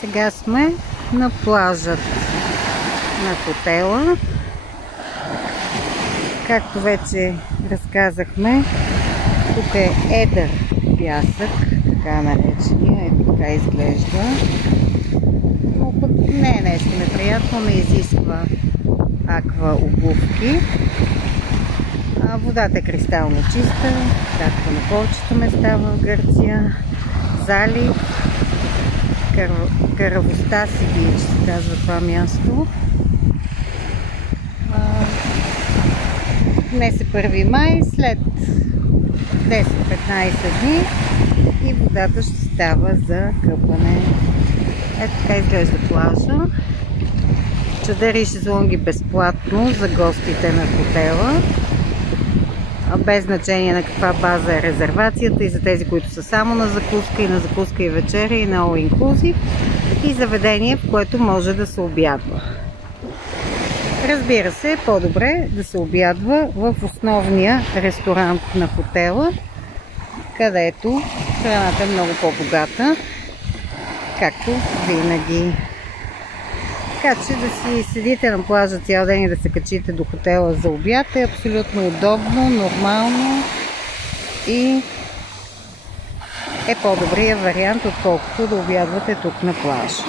Сега сме на плажът на хотела. Както вече разказахме, тук е едър пясък, така наречения. Ето така изглежда. Но пък не е нещо неприятно, не изисква аква обувки. Водата е кристално чиста, както на повечето места в Гърция. Залив, Каравостаси бич се казва това място. Днес е 1 май, след 10-15 дни и водата ще става за къпане. Ето така изглежда плажа. Чадъри и шезлонги безплатно за гостите на хотела. Без значение на каква база е резервацията, и за тези, които са само на закуска, и на закуска и вечеря, и на all inclusive, и заведение, в което може да се обядва. Разбира се, по-добре да се обядва в основния ресторант на хотела, където храната е много по-богата, както винаги. Така че да си седите на плажа цял ден и да се качите до хотела за обяд е абсолютно удобно, нормално и е по-добрият вариант, отколкото да обядвате тук на плажа.